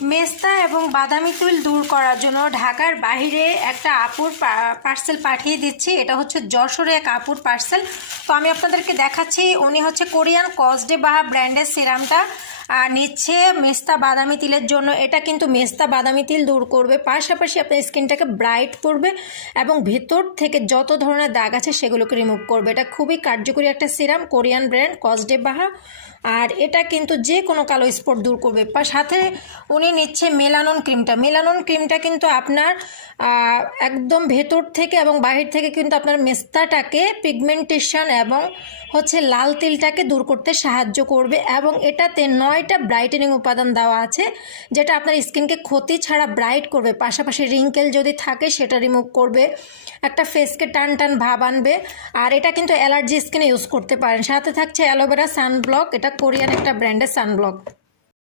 মেস্তা এবং বাদামি তিল দূর করার জন্য ঢাকার বাইরে একটা আপুর পার্সেল পাঠিয়ে দিচ্ছি। এটা হচ্ছে যশোরে এক আপুর পার্সেল। তো আমি আপনাদেরকে দেখাচ্ছি, উনি হচ্ছে কোরিয়ান কসডে বাহা ব্র্যান্ডের সিরামটা নিচ্ছে মেস্তা বাদামি তিলের জন্য। এটা কিন্তু মেস্তা বাদামি তিল দূর করবে, পাশাপাশি আপনার স্কিনটাকে ব্রাইট করবে এবং ভেতর থেকে যত ধরনের দাগ আছে সেগুলোকে রিমুভ করবে। এটা খুবই কার্যকরী একটা সিরাম, কোরিয়ান ব্র্যান্ড কসডে বাহা। আর এটা কিন্তু যে কোনো কালো স্পট দূর করবে। সাথে উনি নিচ্ছে মেলানন ক্রিমটা। মেলানন ক্রিমটা কিন্তু আপনার একদম ভেতর থেকে এবং বাহির থেকে কিন্তু আপনার মেস্তাটাকে পিগমেন্টেশন এবং হচ্ছে লাল তিলটাকে দূর করতে সাহায্য করবে। এবং এটাতে 9টা ব্রাইটেনিং উপাদান দেওয়া আছে, যেটা আপনার স্কিনকে ক্ষতি ছাড়া ব্রাইট করবে, পাশাপাশি রিঙ্কেল যদি থাকে সেটা রিমুভ করবে, একটা ফেসকে টান টান ভাব আনবে। আর এটা কিন্তু অ্যালার্জি স্কিনে ইউজ করতে পারেন। সাথে থাকছে অ্যালোভেরা সানব্লক, এটা কোরিয়ান একটা ব্র্যান্ডের সানব্লক।